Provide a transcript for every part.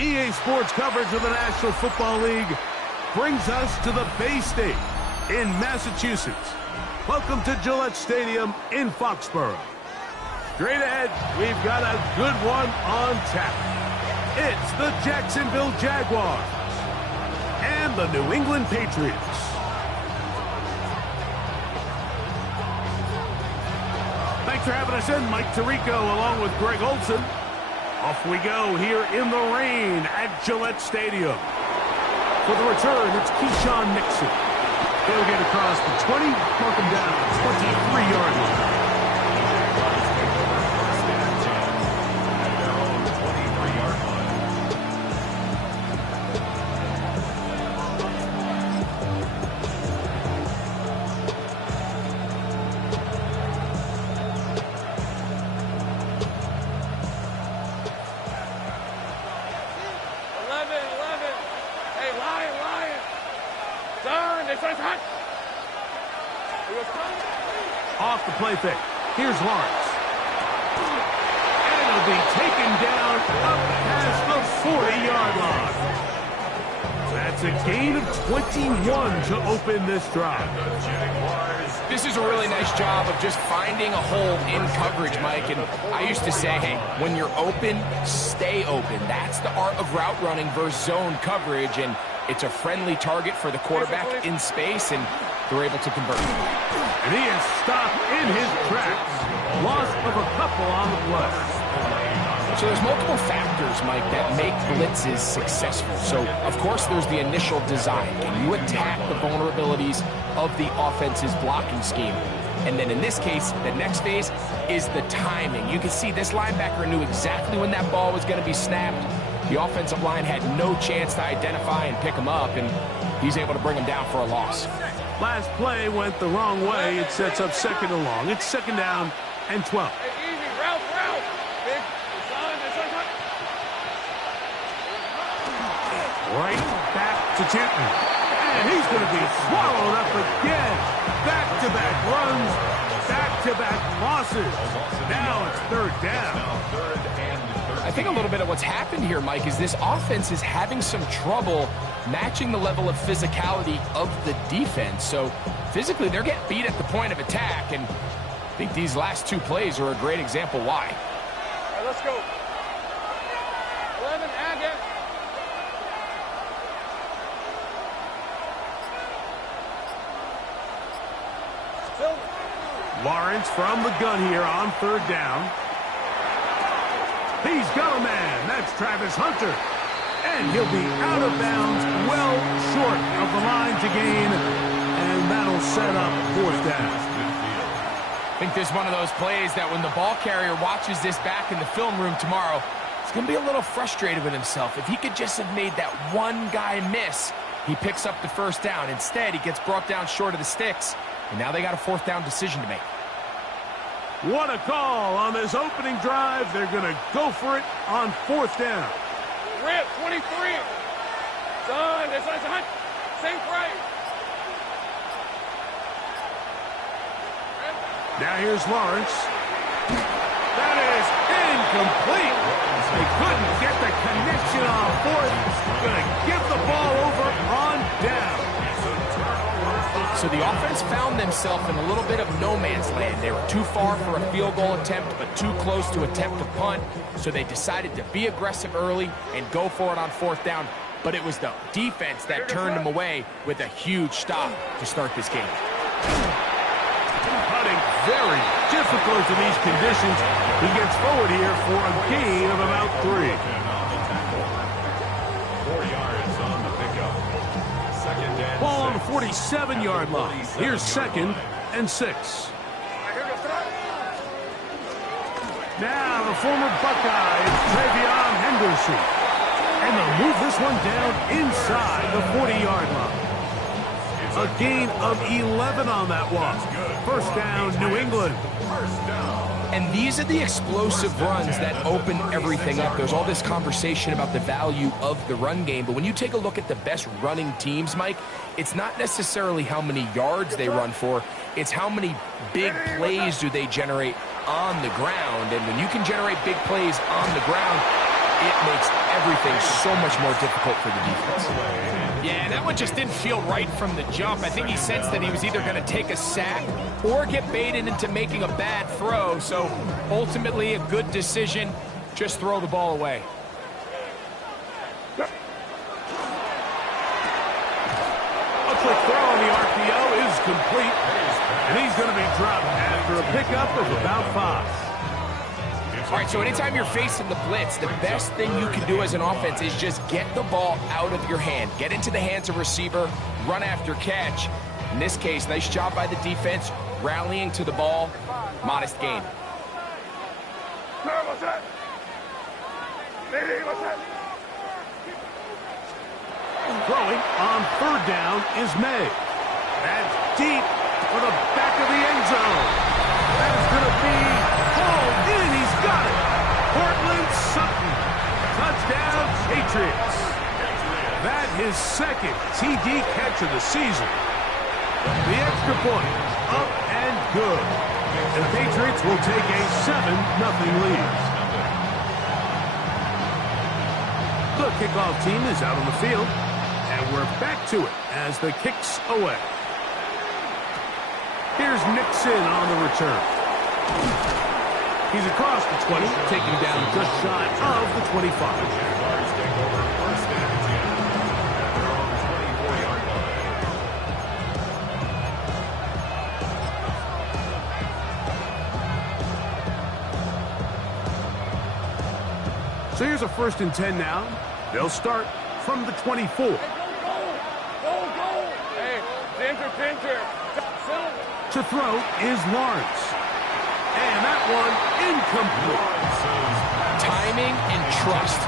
EA Sports coverage of the National Football League brings us to the Bay State in Massachusetts. Welcome to Gillette Stadium in Foxborough. Straight ahead, we've got a good one on tap. It's the Jacksonville Jaguars and the New England Patriots. Thanks for having us in, Mike Tirico, along with Greg Olson. Off we go here in the rain at Gillette Stadium. For the return, it's Keyshawn Nixon. He'll get across the 20, mark him down at 23-yard line. Off the play fake. Here's Lawrence. And it'll be taken down up past the 40-yard line. That's a gain of 21 to open this drive. This is a really nice job of just finding a hole in coverage, Mike. And I used to say, hey, when you're open, stay open. That's the art of route running versus zone coverage. And it's a friendly target for the quarterback in space, and they're able to convert. And he is stopped in his tracks. Loss of a couple on the play. So there's multiple factors, Mike, that make blitzes successful. So, of course, there's the initial design. Can you attack the vulnerabilities of the offense's blocking scheme? And then in this case, the next phase is the timing. You can see this linebacker knew exactly when that ball was going to be snapped. The offensive line had no chance to identify and pick him up, and he's able to bring him down for a loss. Last play went the wrong way. It sets up second and long. It's second down and 12. Hey, easy, route. Big, right back to Tinton. And he's going to be swallowed up again. Back-to-back runs, back-to-back losses. Now it's third down. I think a little bit of what's happened here, Mike, is this offense is having some trouble matching the level of physicality of the defense. So physically, they're getting beat at the point of attack, and I think these last two plays are a great example why. All right, let's go. 11, again. Lawrence from the gun here on third down. He's got a man. That's Travis Hunter. And he'll be out of bounds, well short of the line to gain. And that'll set up fourth down. I think this is one of those plays that when the ball carrier watches this back in the film room tomorrow, he's going to be a little frustrated with himself. If he could just have made that one guy miss, he picks up the first down. Instead, he gets brought down short of the sticks, and now they got a fourth down decision to make. What a call on this opening drive. They're going to go for it on fourth down. Rip, 23. Son, this is Hunt. Same right. Now here's Lawrence. is incomplete. They couldn't get the connection on fourth. Going to give the ball over on down. So the offense found themselves in a little bit of no man's land. They were too far for a field goal attempt, but too close to attempt a punt. So they decided to be aggressive early and go for it on fourth down. But it was the defense that turned them away with a huge stop to start this game. Putting very difficult in these conditions. He gets forward here for a gain of about 3. 4 yards on the pickup. Second and Ball on the 6. 47-yard line. Here's 2nd and 6. Now the former Buckeye, Travion Henderson. And they'll move this one down inside the 40-yard line. A gain of 11 on that one. First down, New England. And these are the explosive runs that open everything up. There's all this conversation about the value of the run game, but when you take a look at the best running teams, Mike, it's not necessarily how many yards they run for, it's how many big plays do they generate on the ground. And when you can generate big plays on the ground, it makes everything so much more difficult for the defense. Yeah, that one just didn't feel right from the jump. I think he sensed that he was either going to take a sack or get baited into making a bad throw. So ultimately a good decision, just throw the ball away. A quick throw on the RPO is complete. And he's going to be dropped after a pickup of about 5. All right, so anytime you're facing the blitz, the best thing you can do as an offense is just get the ball out of your hand. Get into the hands of receiver, run after catch. In this case, nice job by the defense, rallying to the ball, modest gain. Throwing on 3rd down is May. That's deep for the back of the end zone. That is going to be hauled in. He's got it. Cortland Sutton. Touchdown, Patriots. That his 2nd TD catch of the season. The extra point, up and good. The Patriots will take a 7-0 lead. The kickoff team is out on the field, and we're back to it as the kick's away. Here's Nixon on the return. He's across the 20, taking down just shy of the 25. So here's a 1st and 10 now. They'll start from the 24. Go! Hey, Ginger. To throw is Lawrence. And that one incomplete. Timing and trust,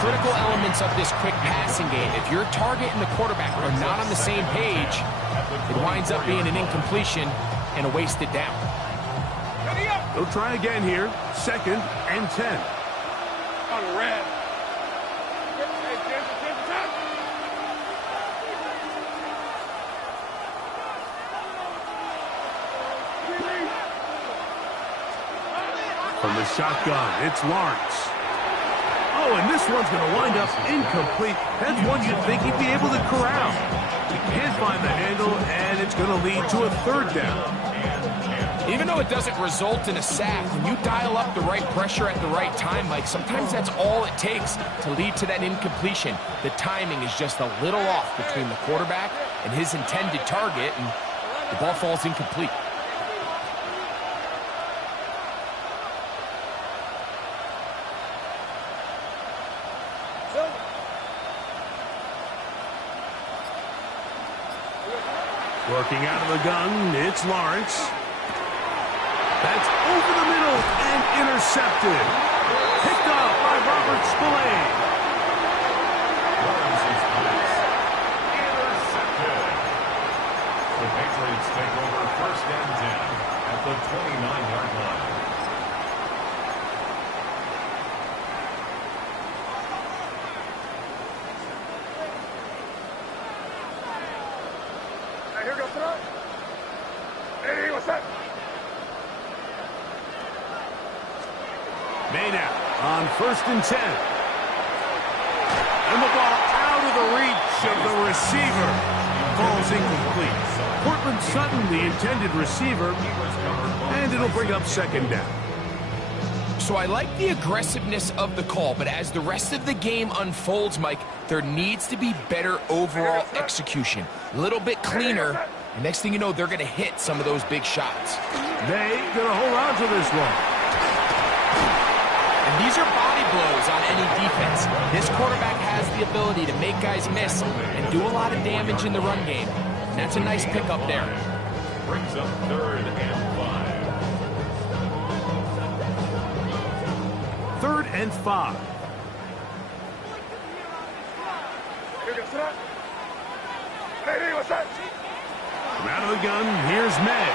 critical elements of this quick passing game. If your target and the quarterback are not on the same page, it winds up being an incompletion and a wasted down. They'll try again here. 2nd and 10. On red. Hey, Ginger, time. From the shotgun, it's Lawrence. Oh, and this one's going to wind up incomplete. That's one you'd think he'd be able to corral. He can't find the handle, and it's going to lead to a 3rd down. Even though it doesn't result in a sack, when you dial up the right pressure at the right time, Mike, sometimes that's all it takes to lead to that incompletion. The timing is just a little off between the quarterback and his intended target, and the ball falls incomplete. Working out of the gun, it's Lawrence. That's over the middle and intercepted. Picked off by Robert Spillane. Lawrence's pass intercepted. The Patriots take over 1st and 10 at the 29-yard line. Here goes throw. Hey, what's that? Made out on 1st and 10. And the ball out of the reach of the receiver. Ball's incomplete. Cortland Sutton, the intended receiver, and it'll bring up 2nd down. So I like the aggressiveness of the call, but as the rest of the game unfolds, Mike, there needs to be better overall execution. A little bit cleaner, and next thing you know, they're going to hit some of those big shots. They going to hold on to this one. And these are body blows on any defense. This quarterback has the ability to make guys miss and do a lot of damage in the run game. And that's a nice pickup there. Brings up 3rd and 5. 3rd and 5. From out of the gun, here's May.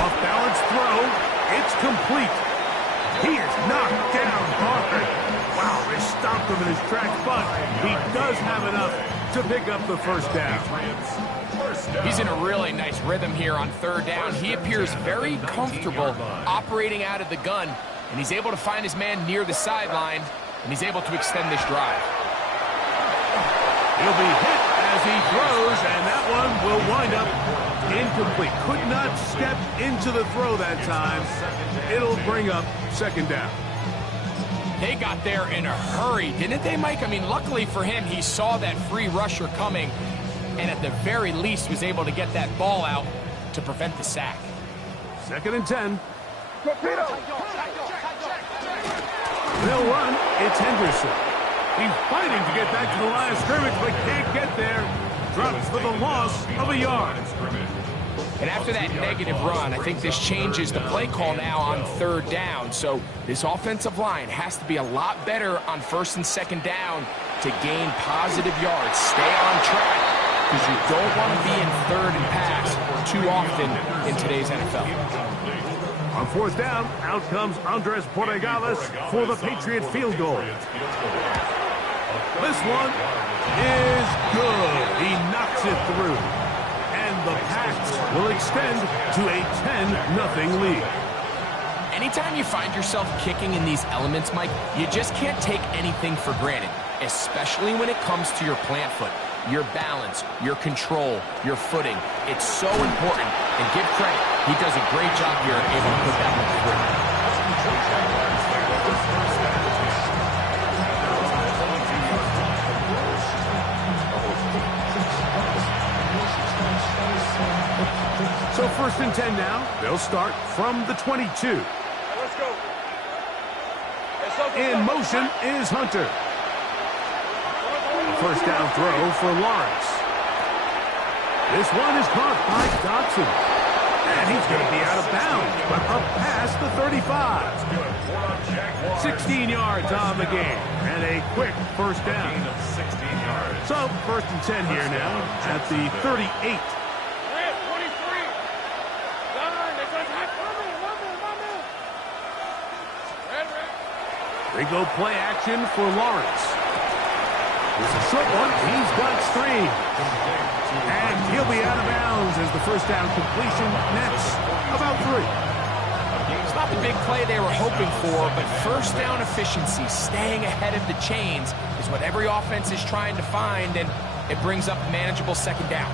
Off balance throw. It's complete. He is knocked down hard. Wow, they stopped him in his tracks, but he does have enough to pick up the 1st down. He's in a really nice rhythm here on 3rd down. He appears very comfortable operating out of the gun, and he's able to find his man near the sideline, and he's able to extend this drive. He'll be hit as he throws, and that one will wind up incomplete. Could not step into the throw that time. It'll bring up 2nd down. They got there in a hurry, didn't they, Mike? I mean, luckily for him, he saw that free rusher coming, and at the very least was able to get that ball out to prevent the sack. 2nd and 10. They'll run. It's Henderson. He's fighting to get back to the line of scrimmage, but can't get there. Drops for the loss of a yard. And after that negative run, I think this changes the play call now on 3rd down. So this offensive line has to be a lot better on 1st and 2nd down to gain positive yards. Stay on track, because you don't want to be in 3rd and pass too often in today's NFL. On 4th down, out comes Andres Porregales for the Patriot field goal. This one is good. He knocks it through. And the Pats will extend to a 10-0 lead. Anytime you find yourself kicking in these elements, Mike, you just can't take anything for granted, especially when it comes to your plant foot, your balance, your control, your footing. It's so important, and give credit. He does a great job here able to put that one through. So 1st and 10 now. They'll start from the 22. Let's go. In motion is Hunter. 1st down throw for Lawrence. This one is caught by Dotson. And he's going to be out of bounds, but up past the 35. 16 yards on the game, and a quick 1st down. So 1st and 10 here now at the 38. They go play action for Lawrence. It's a short one. He's got Stream. And he'll be out of bounds as the 1st down completion nets about 3. It's not the big play they were hoping for, but 1st down efficiency, staying ahead of the chains, is what every offense is trying to find, and it brings up a manageable 2nd down.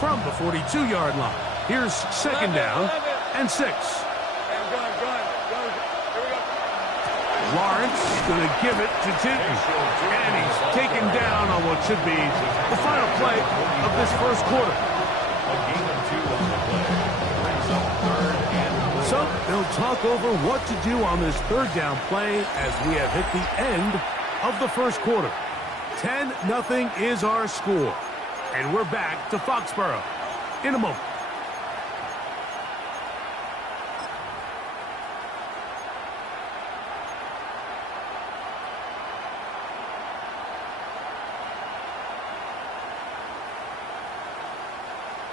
From the 42-yard line, here's 2nd down and 6. Lawrence going to give it to Tinton. And he's taken down on what should be the final play of this 1st quarter. So they'll talk over what to do on this 3rd down play as we have hit the end of the 1st quarter. 10-0 is our score. And we're back to Foxborough in a moment.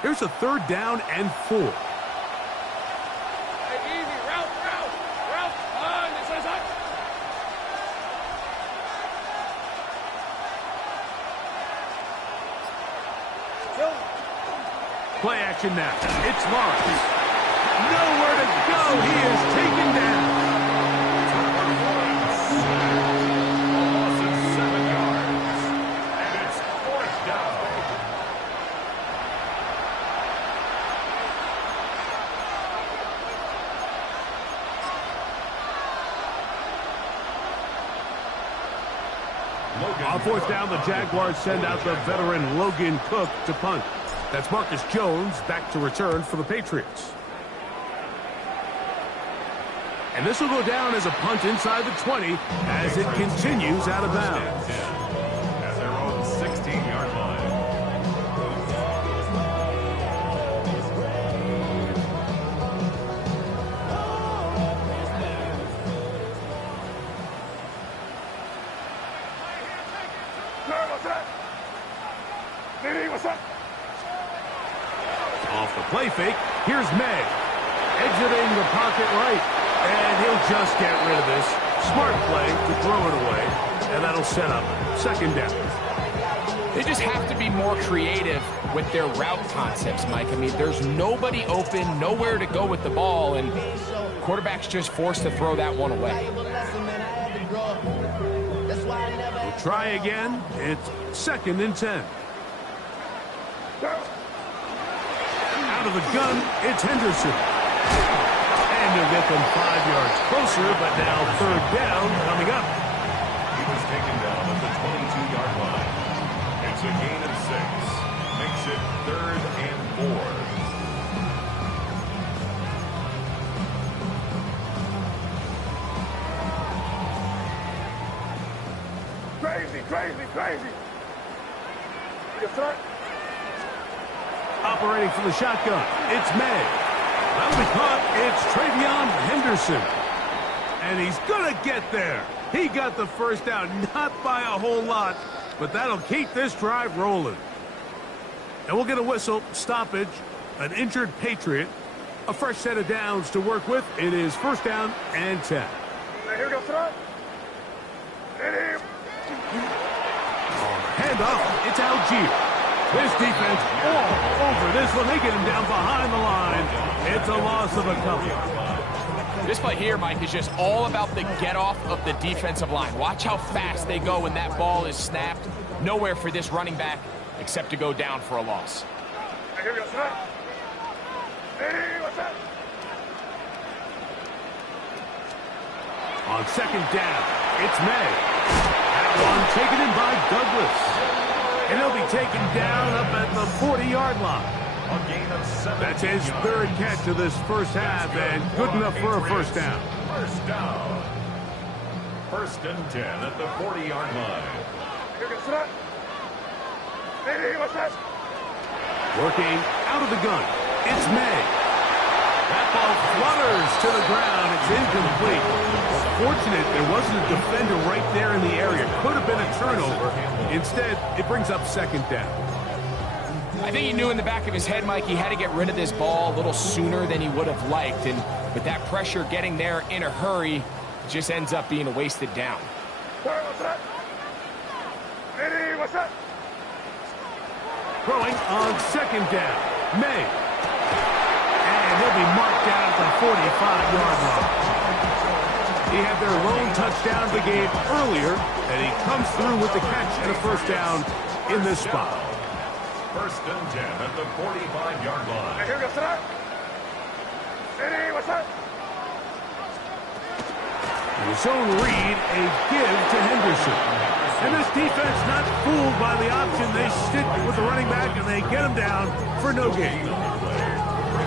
Here's a 3rd down and 4. Hey, easy. Route. On. This is hot. Play action now. It's Lawrence. Nowhere to go. He is taken down. Loss of 7 yards. And it's 4th down. On 4th down, the Jaguars send out the veteran Logan Cook to punt. That's Marcus Jones back to return for the Patriots. And this will go down as a punt inside the 20 as it continues out of bounds. At their own 16-yard line. Off the play fake, here's May. Exiting the pocket right. And he'll just get rid of this. Smart play to throw it away. And that'll set up 2nd down. They just have to be more creative with their route concepts, Mike. I mean, there's nobody open, nowhere to go with the ball, and quarterback's just forced to throw that one away. We'll try again. It's 2nd and 10. Out of the gun, it's Henderson. And he'll get them 5 yards closer, but now 3rd down coming up. He was taken down at the 22-yard line. It's a gain of 6. Makes it 3rd and 4. Crazy. Yes, sir. Operating from the shotgun, it's May. That'll be caught. It's Travion Henderson. And he's going to get there. He got the 1st down, not by a whole lot, but that'll keep this drive rolling. And we'll get a whistle, stoppage, an injured Patriot, a fresh set of downs to work with. It is 1st down and 10. Here we go, sir. Handoff, it's Algier. This defense all over this one. They get him down behind the line. It's a loss of a couple. This play here, Mike, is just all about the get-off of the defensive line. Watch how fast they go when that ball is snapped. Nowhere for this running back except to go down for a loss. Here we go, sir. Hey, what's up? On 2nd down, it's May. That one taken in by Douglas. And he'll be taken down up at the 40-yard line. A gain of 7. That's his 3rd catch of this 1st half, and good enough for a 1st down. 1st down. 1st and 10 at the 40-yard line. Here we go, sir. Hey, what's up? Working out of the gun, it's May. That ball flutters to the ground. It's incomplete. Fortunate there wasn't a defender right there in the area. Could have been a turnover. Instead, it brings up 2nd down. I think he knew in the back of his head, Mike, he had to get rid of this ball a little sooner than he would have liked. And with that pressure getting there in a hurry, it just ends up being a wasted down. What's up? Hey, what's up? Throwing on 2nd down, May. And he'll be marked down at the 45-yard line. He had their lone touchdown of the game earlier, and he comes through with the catch and a 1st down in this spot. 1st and 10 at the 45-yard line. Here we go, sir. Hey, what's up? The zone read, a give to Henderson. And this defense not fooled by the option. They stick with the running back, and they get him down for no gain.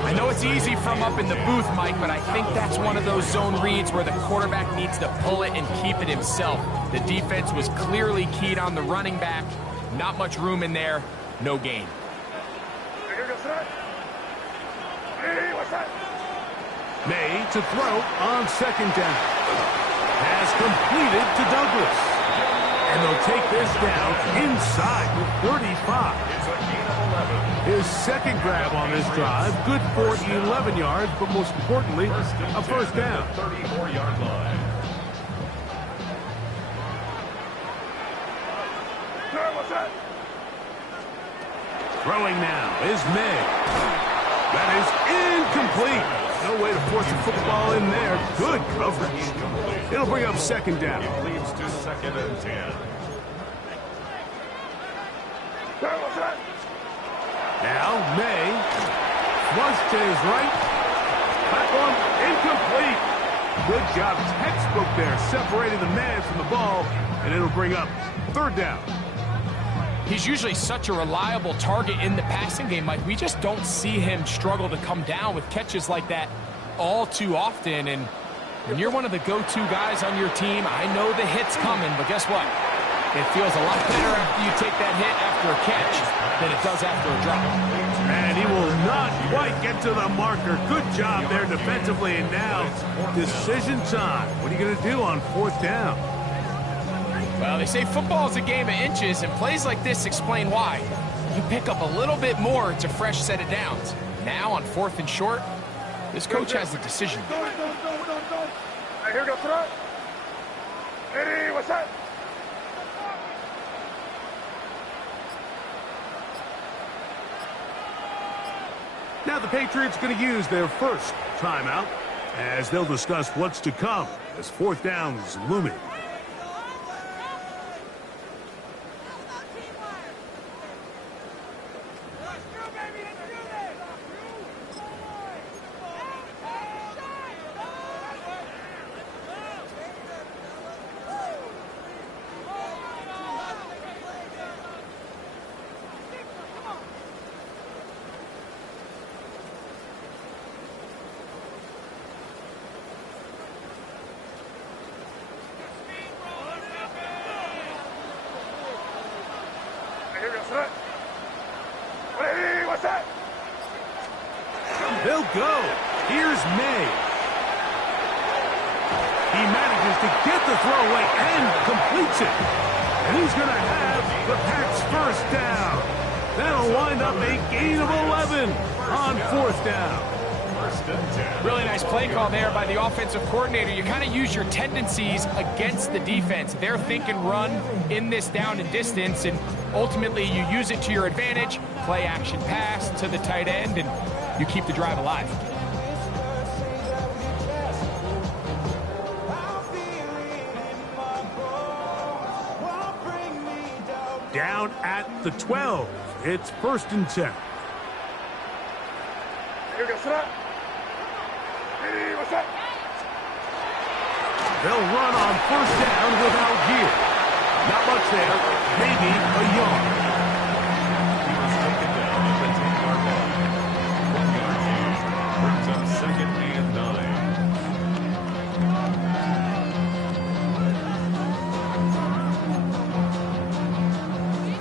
I know it's easy from up in the booth, Mike, but I think that's one of those zone reads where the quarterback needs to pull it and keep it himself. The defense was clearly keyed on the running back. Not much room in there. No gain. Here we go, sir. Hey, what's up? May to throw on 2nd down. Pass completed to Douglas. And they'll take this down inside the 35. It's a gain of 11. His 2nd grab on this drive, good for 11 yards, but most importantly, a 1st down. 34-yard line. Sir, what's up? Throwing now is May. That is incomplete. No way to force the football in there. Good coverage. It'll bring up second down. It leads to 2nd and 10. Now, May. Flush to his right. Platform incomplete. Good job. Textbook there. Separating the man from the ball. And it'll bring up 3rd down. He's usually such a reliable target in the passing game, Mike. We just don't see him struggle to come down with catches like that all too often. And when you're one of the go-to guys on your team, I know the hit's coming, but guess what? It feels a lot better after you take that hit after a catch than it does after a drop. And he will not quite get to the marker. Good job there defensively. And now, decision time. What are you going to do on 4th down? Well, they say football is a game of inches, and plays like this explain why. You pick up a little bit more, it's a fresh set of downs. Now on 4th and short, this coach has a decision. Here we go, throw. Ready, what's that? Now the Patriots going to use their first timeout as they'll discuss what's to come as 4th down is looming. Ready, what's that? They'll go. Here's May. He manages to get the throw away and completes it. And he's going to have the Pats' first down. That'll wind up a gain of 11 on 4th down. Really nice play call there by the offensive coordinator. You kind of use your tendencies against the defense. They're thinking run in this down and distance, and ultimately you use it to your advantage. Play action pass to the tight end, and you keep the drive alive. Down at the 12. It's 1st and 10. Here we go, sit up. Ready, what's that? They'll run on 1st down with Algier. Not much there. Maybe a yard. He was taken down at the 10-yard line. 1-yard gain brings up 2nd and 9.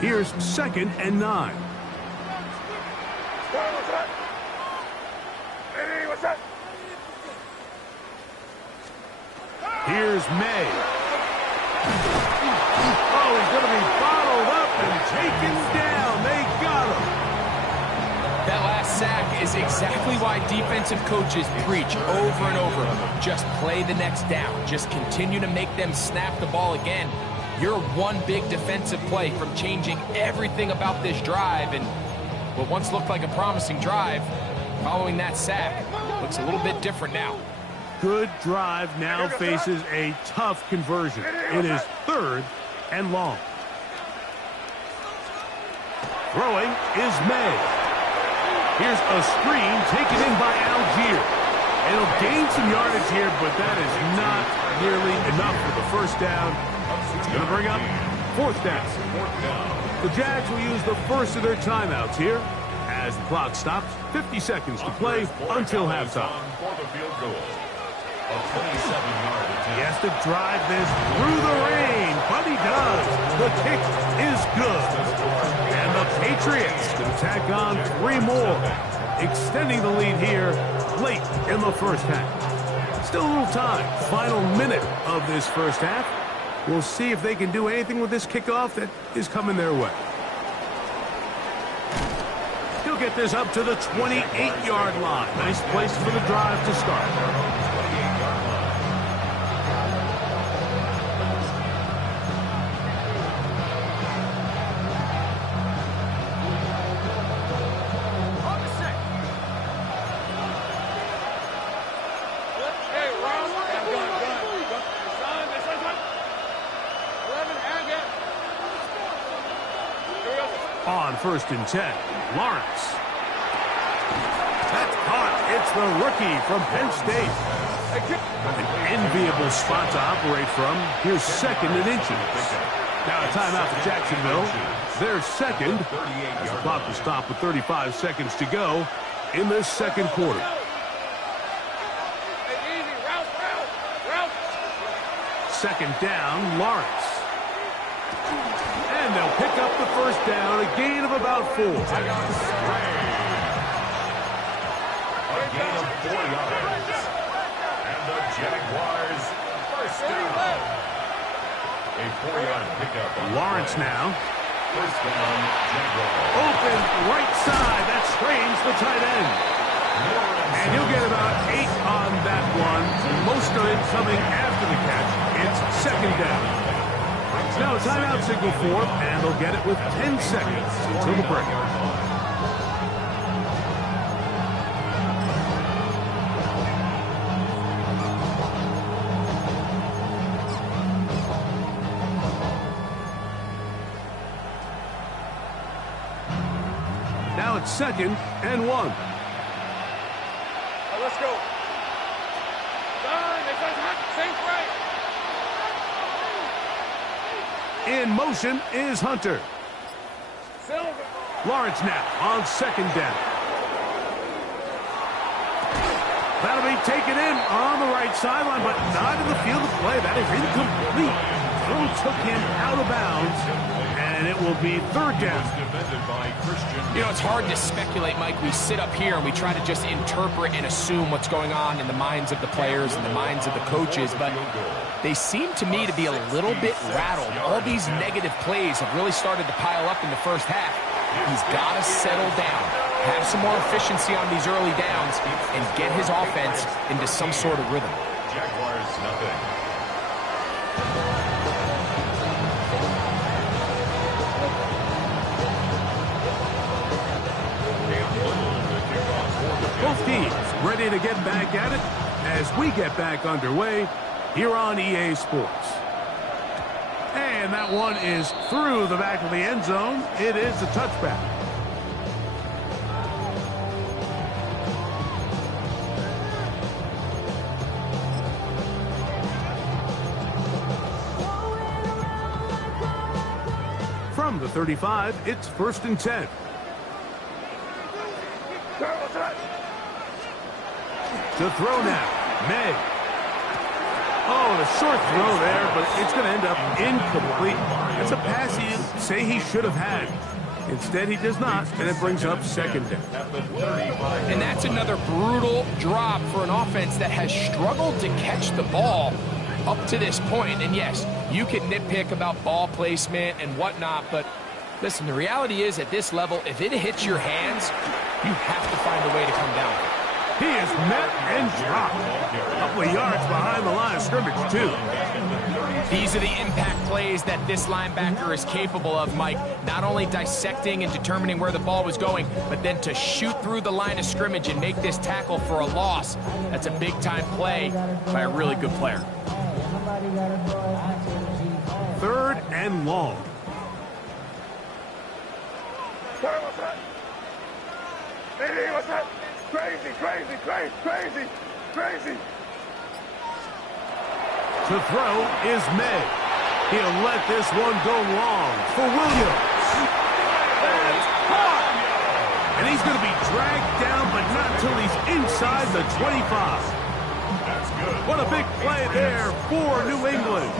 Here's 2nd and 9. What's that? Ready, what's that? Here's May. Oh, he's going to be bottled up and taken down. They got him. That last sack is exactly why defensive coaches preach over and over. Just play the next down. Just continue to make them snap the ball again. You're one big defensive play from changing everything about this drive, and what once looked like a promising drive, following that sack, looks a little bit different now. Good drive now faces a tough conversion. It is 3rd and long. Throwing is May. Here's a screen taken in by Algier. It'll gain some yardage here, but that is not nearly enough for the 1st down. It's going to bring up 4th down. The Jags will use the first of their timeouts here as the clock stops. 50 seconds to play until halftime. For the field goal. A 27-yard attempt. He has to drive this through the rain, but he does. The kick is good. And the Patriots can tack on 3 more, extending the lead here late in the 1st half. Still a little time. Final minute of this 1st half. We'll see if they can do anything with this kickoff that is coming their way. He'll get this up to the 28-yard line. Nice place for the drive to start. On 1st and 10, Lawrence. That's caught. It's the rookie from Penn State. An enviable spot to operate from. Here's 2nd and inches. Now a timeout for Jacksonville. They're second. As the clock will stop with 35 seconds to go in this 2nd quarter. Second down, Lawrence. And they'll pick up the 1st down, a gain of about 4. A gain of 4 yards. And the Jaguars 1st down. A 4-yard pickup. Lawrence now. 1st down, Jaguars. Open right side. That strains the tight end. And he'll get about 8 on that one. Most of it coming after the catch. It's 2nd down. Now a timeout signal for him, and they'll get it with 10 seconds until the break. Now it's 2nd and 1. Let's go. Same right. In motion is Hunter. Silver. Lawrence now on 2nd down. That'll be taken in on the right sideline, but not in the field of play. That is incomplete. Throw took him out of bounds, and it will be 3rd down. You know, it's hard to speculate, Mike. We sit up here and we try to just interpret and assume what's going on in the minds of the players and the minds of the coaches, but they seem to me to be a little bit rattled. All these negative plays have really started to pile up in the 1st half. He's got to settle down, have some more efficiency on these early downs, and get his offense into some sort of rhythm. Jaguars nothing. Both teams ready to get back at it as we get back underway here on EA Sports. And that one is through the back of the end zone. It is a touchback. From the 35, it's 1st and 10. To throw now, May. Oh, and a short throw there, but it's going to end up incomplete. That's a pass he'd say he should have had. Instead, he does not, and it brings up 2nd down. And that's another brutal drop for an offense that has struggled to catch the ball up to this point. And yes, you can nitpick about ball placement and whatnot, but listen, the reality is at this level, if it hits your hands, you have to find a way to come down. He is met and dropped. A couple of yards behind the line of scrimmage, too. These are the impact plays that this linebacker is capable of, Mike. Not only dissecting and determining where the ball was going, but then to shoot through the line of scrimmage and make this tackle for a loss. That's a big-time play by a really good player. 3rd and long. What's that? Crazy. To throw is May. He'll let this one go long for Williams. That's caught! And he's going to be dragged down, but not until he's inside the 25. That's good. What a big play there for New England.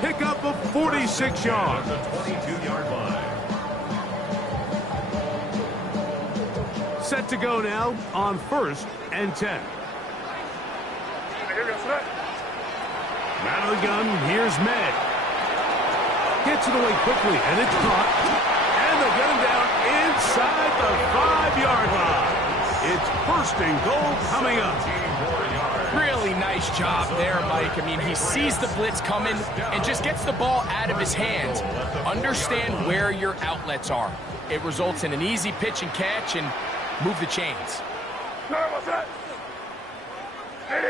Pick up of 46 yards. The 22-yard line. Set to go now on 1st and 10. Out of the gun, here's May. Gets it away quickly, and it's caught. And they'll get him down inside the 5-yard line. It's 1st and goal coming up. Really nice job there, Mike. I mean, he sees the blitz coming and just gets the ball out of his hands. Understand where your outlets are. It results in an easy pitch and catch and move the chains. What's that?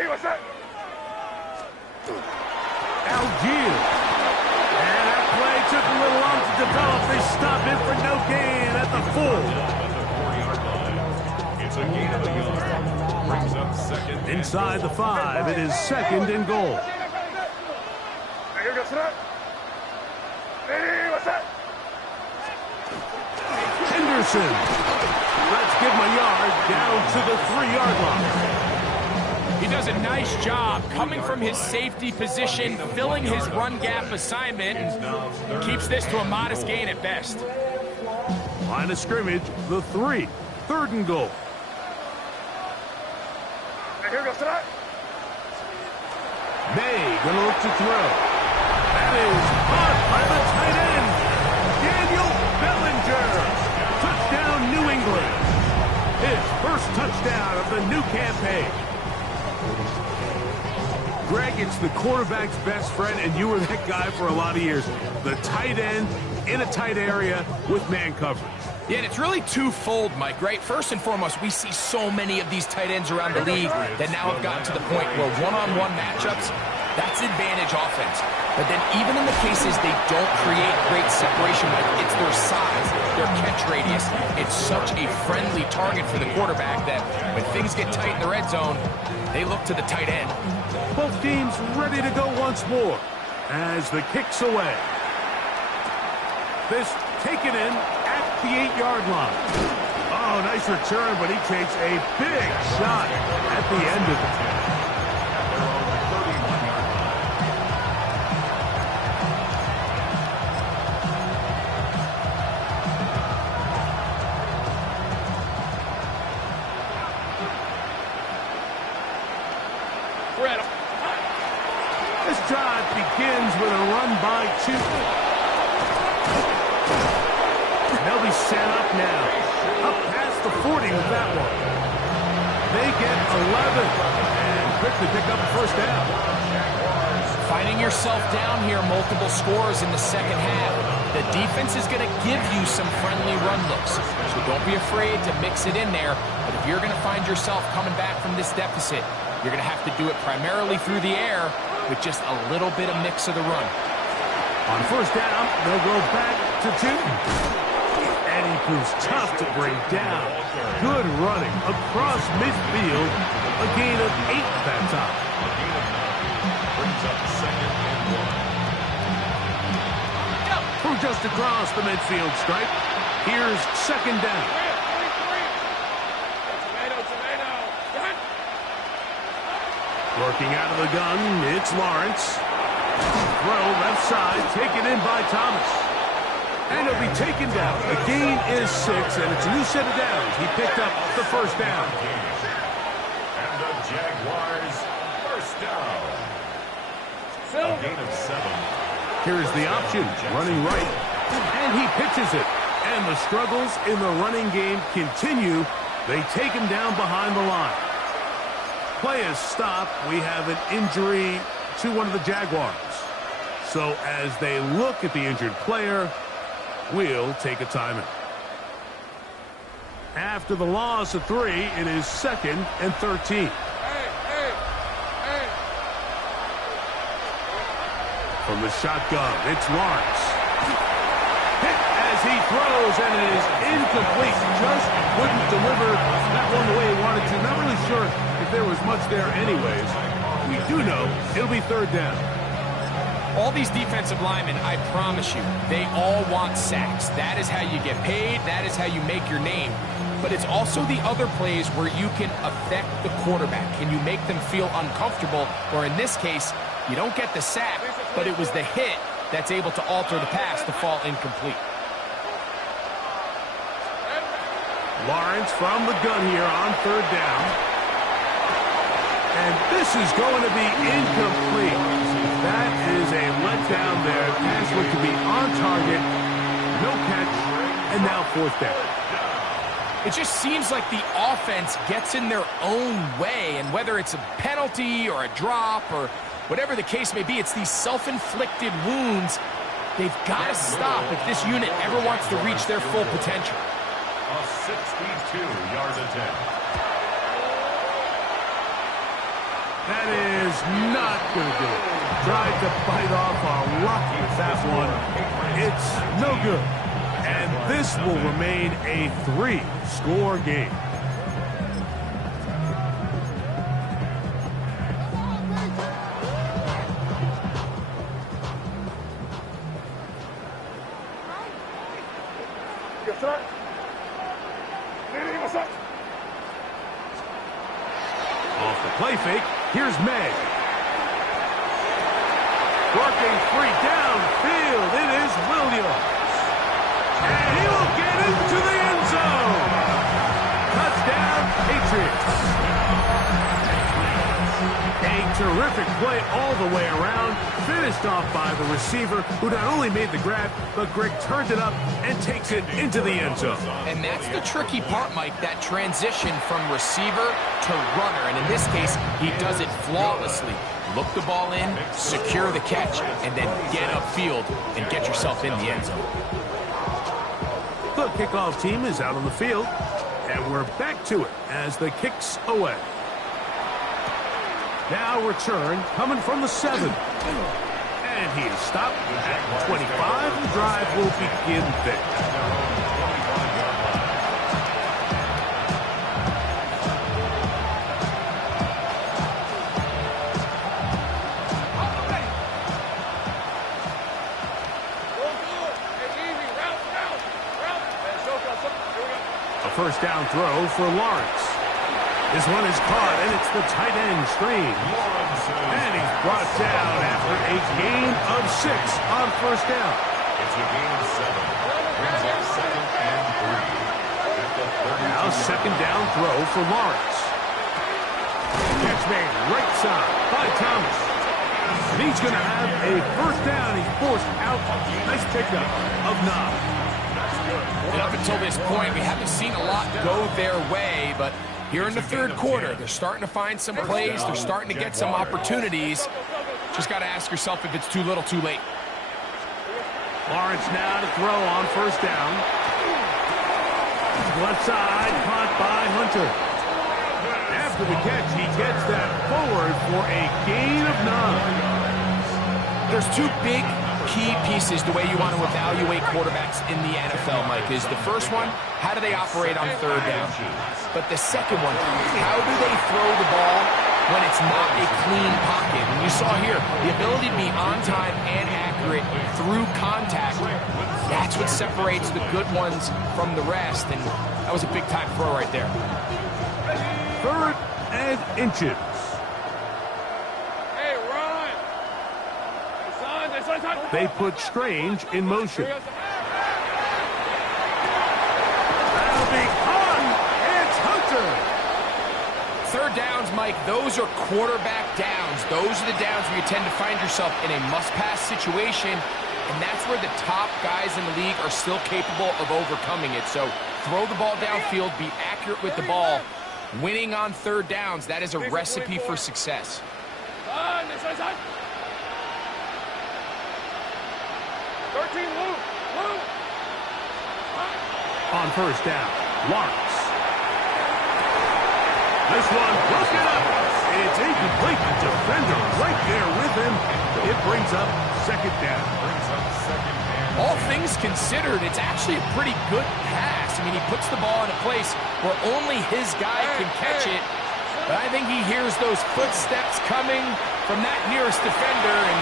What's that? Algier. And that play took a little long to develop. They stop it for no gain at the 4. At the 4-yard line. It's a gain of a yard. Brings up second. Inside the 5, it is 2nd and goal. Henderson. Let's give him a yard down to the 3-yard line. He does a nice job coming from his safety position, filling his run gap assignment, and keeps this to a modest gain at best. Line of scrimmage, the 3. 3rd and goal. May gonna look to throw. That is caught by the tight end, Daniel Bellinger. Touchdown, New England. His first touchdown of the new campaign. Greg, it's the quarterback's best friend, and you were that guy for a lot of years. The tight end in a tight area with man coverage. Yeah, and it's really twofold, Mike, right? First and foremost, we see so many of these tight ends around the league that now have gotten to the point where one-on-one matchups, that's advantage offense. But then even in the cases they don't create great separation, Mike, it's their size, their catch radius. It's such a friendly target for the quarterback that when things get tight in the red zone, they look to the tight end. Both teams ready to go once more as the kick's away. This taken in at the 8-yard line. Oh, nice return, but he takes a big shot at the end of it. This drive begins with a run by 2. They'll be set up now. Up past the 40 with that one. They get 11 and quickly pick up a first down. Finding yourself down here, multiple scores in the second half. The defense is going to give you some friendly run looks, so don't be afraid to mix it in there. But if you're going to find yourself coming back from this deficit, you're going to have to do it primarily through the air with just a little bit of mix of the run. On first down, they'll go back to 2. And he proves tough to bring down. Good running across midfield. A gain of 8 that time. A gain of 9. Brings up second and 1. From just across the midfield stripe, here's second down. Working out of the gun, it's Lawrence. Throw left side, taken in by Thomas. And he'll be taken down. The gain is 6, and it's a new set of downs. He picked up the first down. And the Jaguars first down. A gain of 7. Here's the option, running right. And he pitches it. And the struggles in the running game continue. They take him down behind the line. Play is stopped. We have an injury to one of the Jaguars. So as they look at the injured player, we'll take a timeout. After the loss of 3, it is 2nd and 13. From the shotgun, it's Lawrence. Hit as he throws, and it is incomplete. Just wouldn't deliver that one the way he wanted to. Not really sure if there was much there anyways. We do know it'll be 3rd down. All these defensive linemen, I promise you, they all want sacks. That is how you get paid. That is how you make your name. But it's also the other plays where you can affect the quarterback. Can you make them feel uncomfortable? Or in this case, you don't get the sack, but it was the hit that's able to alter the pass to fall incomplete. Lawrence from the gun here on 3rd down. And this is going to be incomplete. That is a letdown there. Pass looked to be on target. No catch. And now 4th down. It just seems like the offense gets in their own way. And whether it's a penalty or a drop or whatever the case may be, it's these self-inflicted wounds. They've got to stop if this unit ever wants to reach their full potential. A 62-yard attempt. That is not going to do it. Tried to bite off our luck with that one. It's no good. And This will remain a 3-score game. Off the play fake, here's May. Working free downfield, it is Williams. And he will get into the end zone. Touchdown, Patriots. A terrific play all the way around, finished off by the receiver, who not only made the grab, but Greg turned it up and takes it into the end zone. And that's the tricky part, Mike, that transition from receiver to runner. And in this case, he does it flawlessly. Look the ball in, secure the catch, and then get upfield and get yourself in the end zone. The kickoff team is out on the field, and we're back to it as the kick's away. Now return coming from the 7. And he is stopped at 25. The drive will begin there. A first down throw for Lawrence. This one is caught, and it's the tight end screen. And he's brought down after a gain of 6 on first down. It's a gain of 7. Brings up 2nd and 3. At the 32. Now second down throw for Lawrence. Catch made right side by Thomas. And he's going to have a first down. He's forced out. Nice pickup of 9. And up until this point, we haven't seen a lot go their way, but here in the third quarter, they're starting to find some plays. They're starting to get some opportunities. Just got to ask yourself if it's too little, too late. Lawrence now to throw on first down. Left side, caught by Hunter. After the catch, he gets that forward for a gain of 9. There's two big key pieces the way you want to evaluate quarterbacks in the NFL, Mike, is the first one, how do they operate on third down? But the second one, how do they throw the ball when it's not a clean pocket? And you saw here, the ability to be on time and accurate through contact, that's what separates the good ones from the rest, and that was a big-time throw right there. 3rd and inches. They put Strange in motion. That'll be on. It's Hunter. Third downs, Mike, those are quarterback downs. Those are the downs where you tend to find yourself in a must-pass situation, and that's where the top guys in the league are still capable of overcoming it. So throw the ball downfield, be accurate with the ball. Winning on third downs, that is a recipe for success. On first down, Lawrence. This one broken up. It's incomplete. The defender right there with him. It brings up 2nd down. All things considered, it's actually a pretty good pass. I mean, he puts the ball in a place where only his guy can catch it. But I think he hears those footsteps coming from that nearest defender, and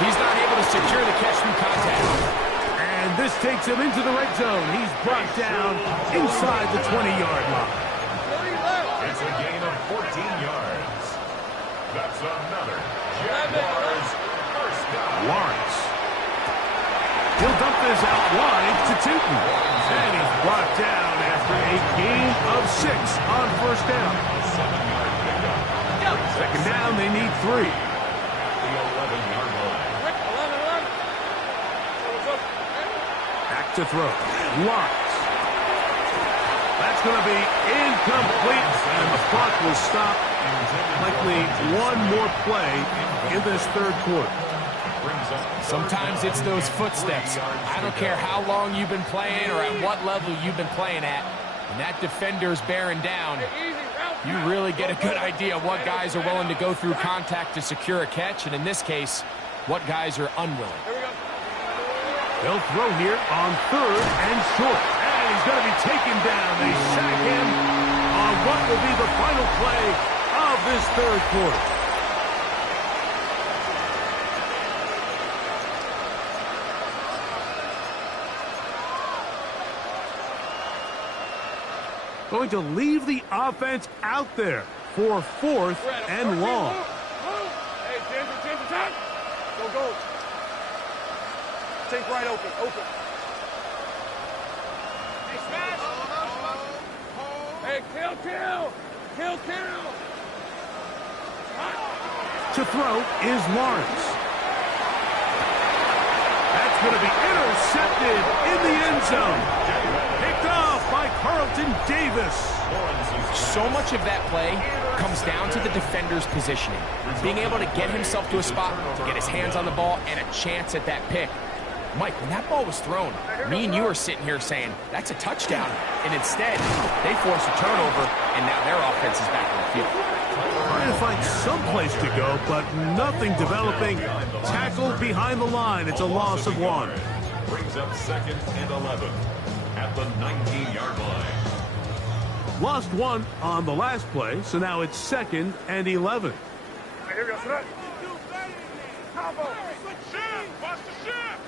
he's not able to secure the catch through contact. And this takes him into the red zone. He's brought down inside the 20-yard line. It's a gain of 14 yards. That's another Jaguars first down. Lawrence. He'll dump this out wide to Tootin. And he's brought down after a gain of 6 on first down. A 7-yard pickup. Second down, they need 3. The 11-yard line. Back to throw. Lawrence. That's going to be incomplete, and the clock will stop. Likely one more play in this third quarter. Sometimes it's those footsteps. I don't care how long you've been playing or at what level you've been playing at. When that defender's bearing down, you really get a good idea of what guys are willing to go through contact to secure a catch, and in this case, what guys are unwilling. They'll throw here on 3rd and short. And he's going to be taken down. They sack him on what will be the final play of this 3rd quarter. Going to leave the offense out there for 4th and long. Hey, James, time. Go. Take right open. Hey, smash. Hey, kill. To throw is Lawrence. That's going to be intercepted in the end zone. Picked off by Carlton Davis. So much of that play comes down to the defender's positioning. Being able to get himself to a spot, to get his hands on the ball, and a chance at that pick. Mike, when that ball was thrown, me and you are sitting here saying, that's a touchdown. And instead, they force a turnover, and now their offense is back on the field. Trying to find some place to go, but nothing developing. Tackled behind the line. It's a loss of 1. Brings up 2nd and 11 at the 19-yard line. Lost 1 on the last play, so now it's 2nd and 11. Here we go, son. Combo. Watch the shift.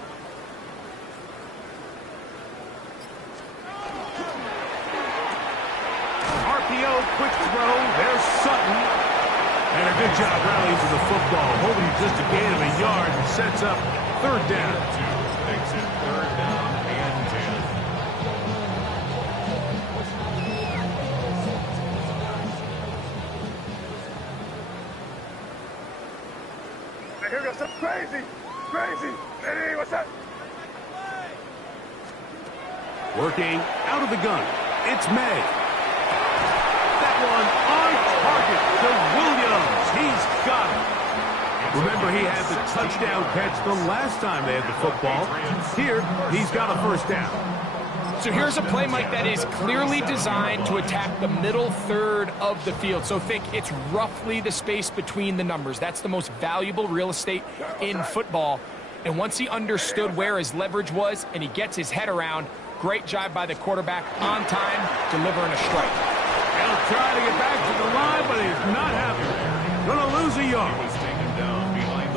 RPO, quick throw. There's Sutton. And a good job rallying to the football. Holding just a gain of a yard and sets up 3rd down. Makes it 3rd down and 10. Here we go, son. Crazy. Hey, what's that? Working out of the gun. It's May. That one on target to Williams. He's got it. Remember, he had the touchdown catch the last time they had the football. Here, he's got a 1st down. So here's a play, Mike, that is clearly designed to attack the middle 3rd of the field. So think it's roughly the space between the numbers. That's the most valuable real estate in football. And once he understood where his leverage was and he gets his head around, great job by the quarterback on time, delivering a strike. He'll try to get back to the line, but he's not happy. Going to lose a yard.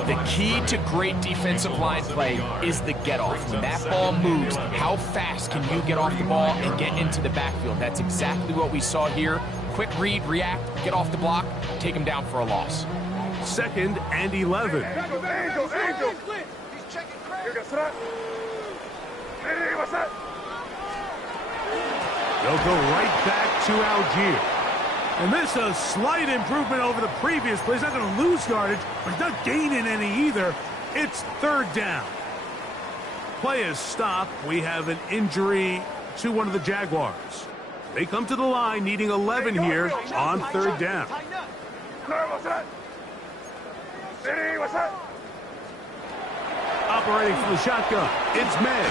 The key to great defensive line play is the get-off. When that ball moves, how fast can you get off the ball and get into the backfield? That's exactly what we saw here. Quick read, react, get off the block, take him down for a loss. 2nd and 11. Angel. He's checking crazy. Here we go, son. Hey, what's that? They'll go right back to Algier. And this is a slight improvement over the previous play. He's not going to lose yardage, but he's not gaining any either. It's 3rd down. Play is stopped. We have an injury to one of the Jaguars. They come to the line needing 11 here on 3rd down. What's that? Hey, what's that? Operating from the shotgun, it's May.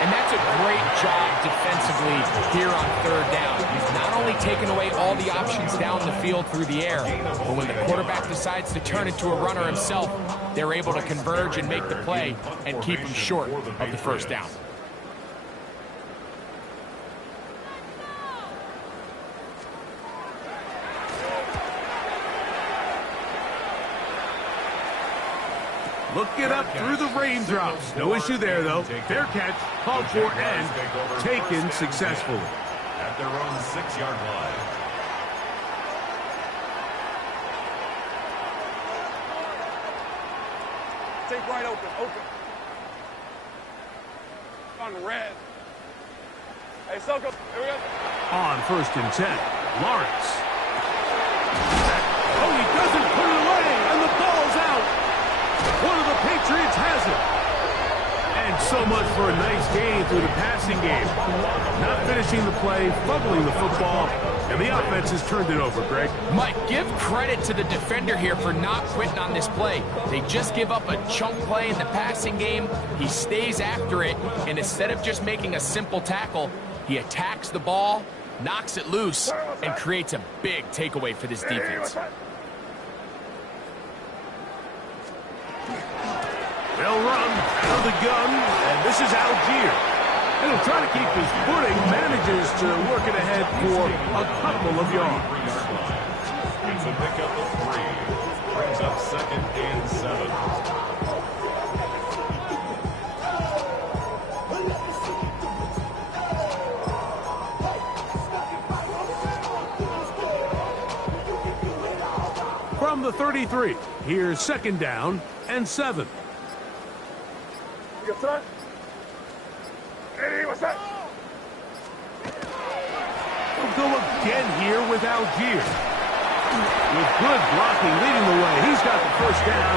And that's a great job defensively here on 3rd down. He's not only taken away all the options down the field through the air, but when the quarterback decides to turn into a runner himself, they're able to converge and make the play and keep him short of the 1st down. Look it up through the raindrops. No issue there, though. Fair catch, called for, and taken successfully. At their own 6-yard line. Take right open. On red. Hey, Soko, here we go. On 1st and 10, Lawrence. Oh, he doesn't put it away, and the ball's out. One of the Patriots has it. And so much for a nice gain through the passing game. Not finishing the play, fumbling the football, and the offense has turned it over, Greg. Mike, give credit to the defender here for not quitting on this play. They just give up a chunk play in the passing game. He stays after it, and instead of just making a simple tackle, he attacks the ball, knocks it loose, and creates a big takeaway for this defense. They'll run. from the gun, and this is Algier. And he'll try to keep his footing, manages to work it ahead for a couple of yards. It's a pickup of 3. Brings up 2nd and 7. From the 33, here's 2nd down and 7. You front. Hey, what's that? We'll go again here with Algier. With good blocking leading the way, he's got the 1st down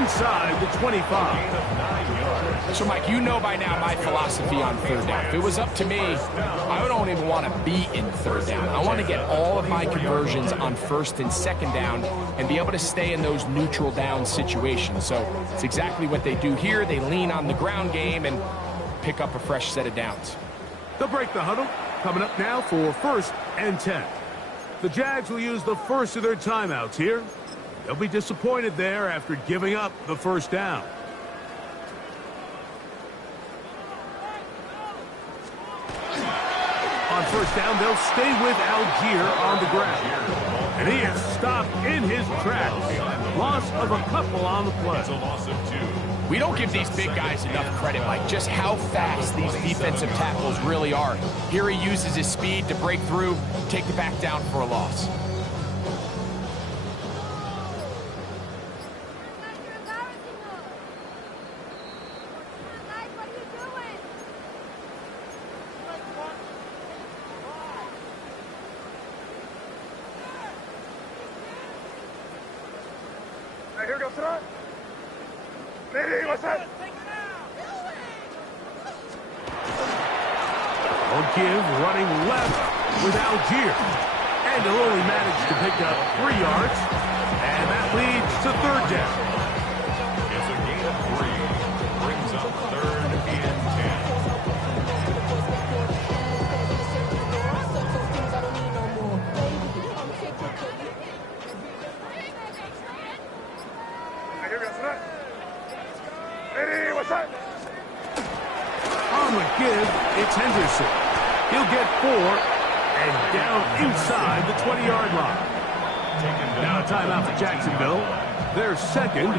inside the 25. So, Mike, you know by now my philosophy on 3rd down. If it was up to me, I don't even want to be in 3rd down. I want to get all of my conversions on 1st and 2nd down and be able to stay in those neutral down situations. So it's exactly what they do here. They lean on the ground game and pick up a fresh set of downs. They'll break the huddle. Coming up now for 1st and 10. The Jags will use the first of their timeouts here. They'll be disappointed there after giving up the 1st down. On 1st down, they'll stay with Algier on the ground. And he is stopped in his tracks. Loss of a couple on the play. It's a loss of 2. We don't give these big guys enough credit, Mike, just how fast these defensive tackles really are. Here he uses his speed to break through, take the back down for a loss. Hey, here goes front. Hey, what's that? Give running left with Algier. And he'll only manage to pick up 3 yards. And that leads to 3rd down. It's a gain of 3. Brings up 3rd and 10. Hey, here goes front. Hey, what's that? On the give, it's Henderson. He'll get 4 and down inside the 20-yard line. Now a timeout for Jacksonville. Their 2nd,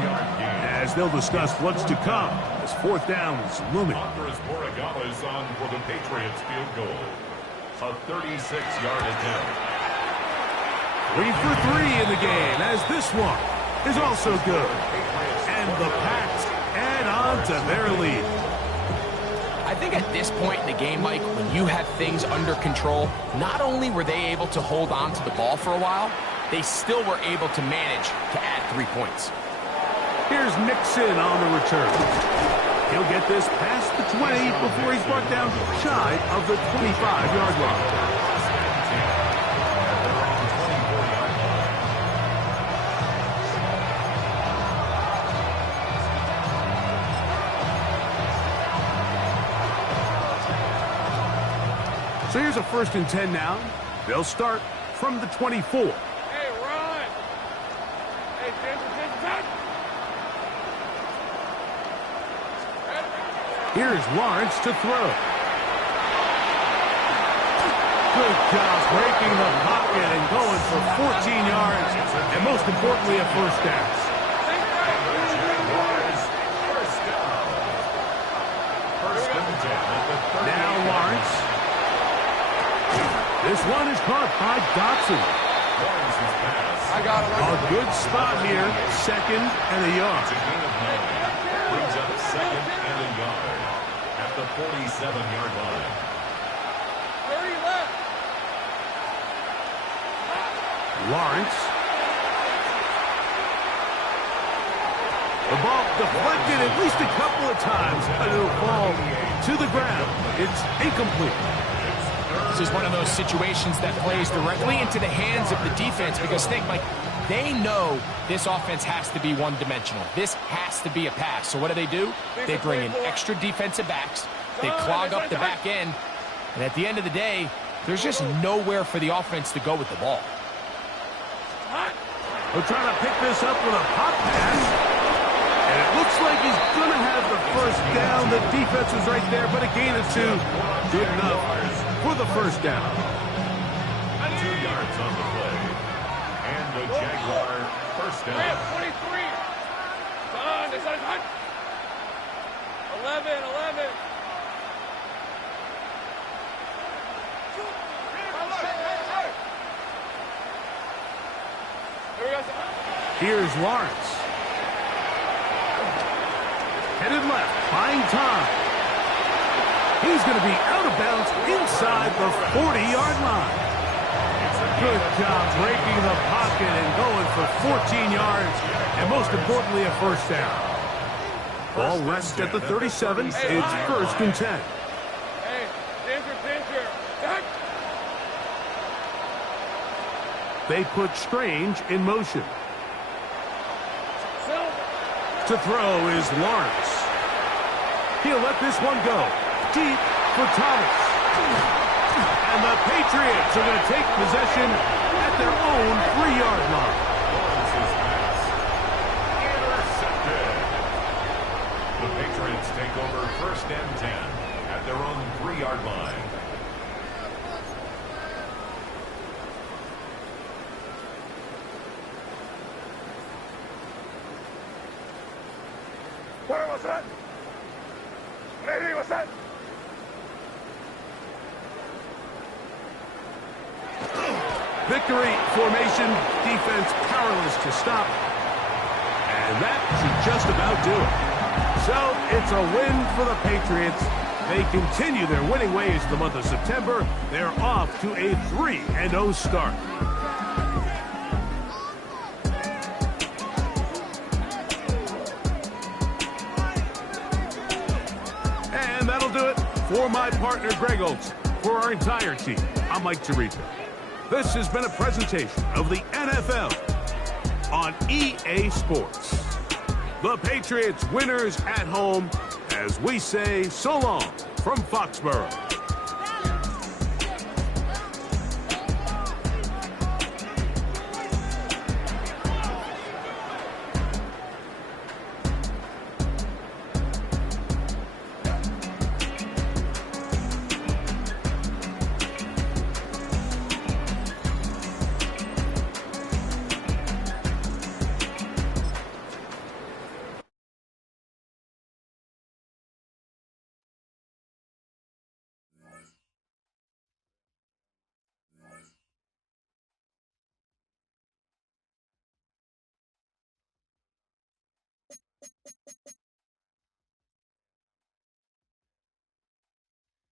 as they'll discuss what's to come as 4th down is looming. Andres Borregales on for the Patriots field goal. A 36-yard attempt. 3 for 3 in the game, as this one is also good. And the Pats add on to their lead. I think at this point in the game, Mike, when you have things under control, not only were they able to hold on to the ball for a while, they still were able to manage to add 3 points. Here's Nixon on the return. He'll get this past the 20 before he's brought down shy of the 25-yard line. So here's a 1st and 10 now. They'll start from the 24. Hey, run. Hey, Jason. Here's Lawrence to throw. Good job breaking the pocket and going for 14 yards. And most importantly, a 1st down. Now Lawrence. This one is caught by Dotson. I got it. A good spot here. 2nd and a yard. Brings up 2nd and a yard at the 47-yard line. 30 left. Lawrence. The ball deflected at least a couple of times, but it'll fall to the ground. It's incomplete. This is one of those situations that plays directly into the hands of the defense because think, Mike, they know this offense has to be one-dimensional. This has to be a pass. So what do? They bring in extra defensive backs. They clog up the back end. And at the end of the day, there's just nowhere for the offense to go with the ball. We're trying to pick this up with a pop pass. And it looks like he's going to have the first down. The defense was right there, but a gain of 2. Good enough for the first down. 2 yards on the play. And the Jaguar first down. 23. It's on. 11. Here's Lawrence. Headed left, buying time. He's going to be out of bounds inside the 40-yard line. Good job breaking the pocket and going for 14 yards, and most importantly, a first down. Ball rests at the 37. It's 1st and 10. Hey, danger. They put Strange in motion. To throw is Lawrence. He'll let this one go. Deep for Thomas. And the Patriots are going to take possession at their own 3-yard line. Lawrence's pass intercepted. The Patriots take over 1st and 10 at their own 3-yard line. Where was that? Maybe was that? Victory formation, defense powerless to stop. And that should just about do it. So it's a win for the Patriots. They continue their winning ways in the month of September. They're off to a 3-0 start. And that'll do it for my partner, Greg Olson. For our entire team, I'm Mike Tirico. This has been a presentation of the NFL on EA Sports. The Patriots winners at home as we say so long from Foxborough.